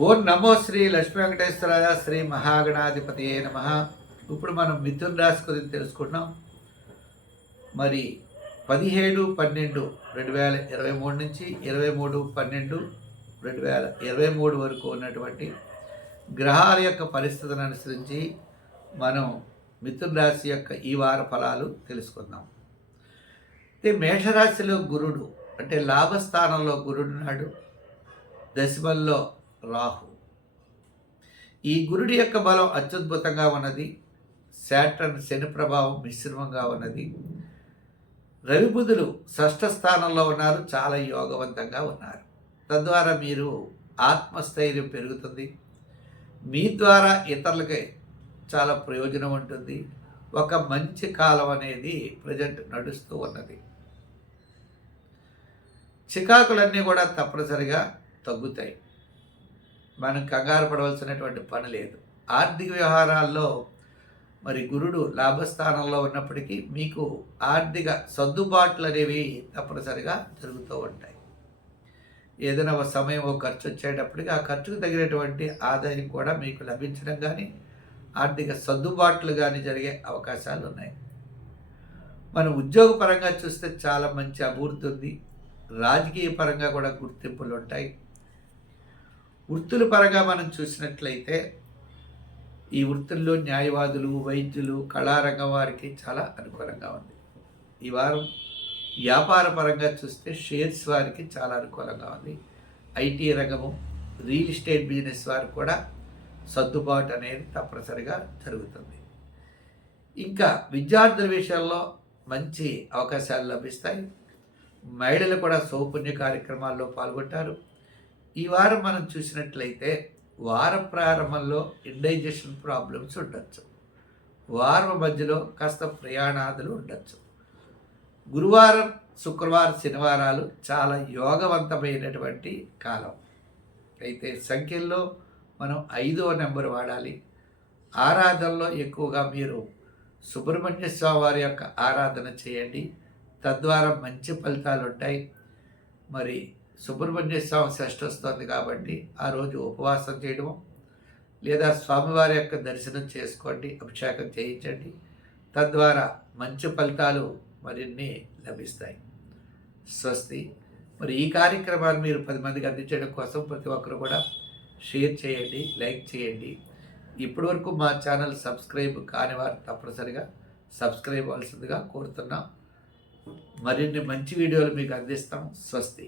ఓం నమో శ్రీ లక్ష్మీ వెంకటేశ్వరాయ శ్రీ మహాగణాధిపతి నమ. ఇప్పుడు మనం మిథున్ రాశి గురించి తెలుసుకుంటున్నాం. మరి పదిహేడు పన్నెండు రెండు వేల ఇరవై మూడు నుంచి ఇరవై మూడు పన్నెండు రెండు వేల ఇరవై మూడు వరకు ఉన్నటువంటి గ్రహాల యొక్క పరిస్థితులను అనుసరించి మనం మిథున్ రాశి యొక్క ఈ వార ఫలాలు తెలుసుకుందాం. అయితే మేషరాశిలో గురుడు అంటే లాభస్థానంలో గురుడు నాడు దశమల్లో రాహు. ఈ గురుడి యొక్క బలం అత్యద్భుతంగా ఉన్నది. శాటర్న్ శని ప్రభావం మిశ్రమంగా ఉన్నది. రవిబుధులు షష్ఠ స్థానంలో ఉన్నారు. చాలా యోగవంతంగా ఉన్నారు. తద్వారా మీరు ఆత్మస్థైర్యం పెరుగుతుంది. మీ ద్వారా ఇతరులకి చాలా ప్రయోజనం ఉంటుంది. ఒక మంచి కాలం అనేది ప్రజెంట్ నడుస్తూ ఉన్నది. చికాకులన్నీ కూడా తప్పనిసరిగా తగ్గుతాయి. మనం కంగారు పడవలసినటువంటి పని లేదు. ఆర్థిక వ్యవహారాల్లో మరి గురుడు లాభస్థానంలో ఉన్నప్పటికీ మీకు ఆర్థిక సర్దుబాట్లు అనేవి తప్పనిసరిగా జరుగుతూ ఉంటాయి. ఏదైనా ఒక సమయం ఒక ఖర్చు వచ్చేటప్పటికి ఆ ఖర్చుకు తగినటువంటి ఆదాయం కూడా మీకు లభించడం కానీ ఆర్థిక సర్దుబాట్లు కానీ జరిగే అవకాశాలు ఉన్నాయి. మనం ఉద్యోగపరంగా చూస్తే చాలా మంచి అభివృద్ధి ఉంది. రాజకీయ పరంగా కూడా గుర్తింపులు ఉంటాయి. వృత్తుల పరంగా మనం చూసినట్లయితే ఈ వృత్తుల్లో న్యాయవాదులు వైద్యులు కళారంగం వారికి చాలా అనుకూలంగా ఉంది. ఈ వారం వ్యాపార పరంగా చూస్తే షేర్స్ వారికి చాలా అనుకూలంగా ఉంది. ఐటీ రంగము రియల్ ఎస్టేట్ బిజినెస్ వారికి కూడా సర్దుబాటు అనేది తప్పనిసరిగా జరుగుతుంది. ఇంకా విద్యార్థుల విషయంలో మంచి అవకాశాలు లభిస్తాయి. మహిళలు కూడా సౌపుణ్య కార్యక్రమాల్లో పాల్గొంటారు. ఈ వారం మనం చూసినట్లయితే వార ప్రారంభంలో ఇండైజెషన్ ప్రాబ్లమ్స్ ఉండొచ్చు. వారం మధ్యలో కాస్త ప్రయాణాదులు ఉండొచ్చు. గురువారం శుక్రవారం శనివారాలు చాలా యోగవంతమైనటువంటి కాలం. అయితే సంఖ్యల్లో మనం ఐదవ నెంబర్ వాడాలి. ఆరాధనలో ఎక్కువగా మీరు సుబ్రహ్మణ్య స్వామి వారి యొక్క ఆరాధన చేయండి. తద్వారా మంచి ఫలితాలు ఉంటాయి మరి సుబ్రహ్మణ్య స్వామి షష్ఠి వస్తుంది కాబట్టి ఆ రోజు ఉపవాసం చేయడం లేదా స్వామివారి యొక్క దర్శనం చేసుకోండి అభిషేకం చేయించండి. తద్వారా మంచి ఫలితాలు మరిన్ని లభిస్తాయి. స్వస్తి. మరి ఈ కార్యక్రమాన్ని మీరు పది మందికి అందించడం కోసం ప్రతి ఒక్కరు కూడా షేర్ చేయండి లైక్ చేయండి. ఇప్పటివరకు మా ఛానల్ సబ్స్క్రైబ్ కాని వారు తప్పనిసరిగా సబ్స్క్రైబ్ అవ్వాల్సిందిగా కోరుతున్నాం. మరిన్ని మంచి వీడియోలు మీకు అందిస్తాం. స్వస్తి.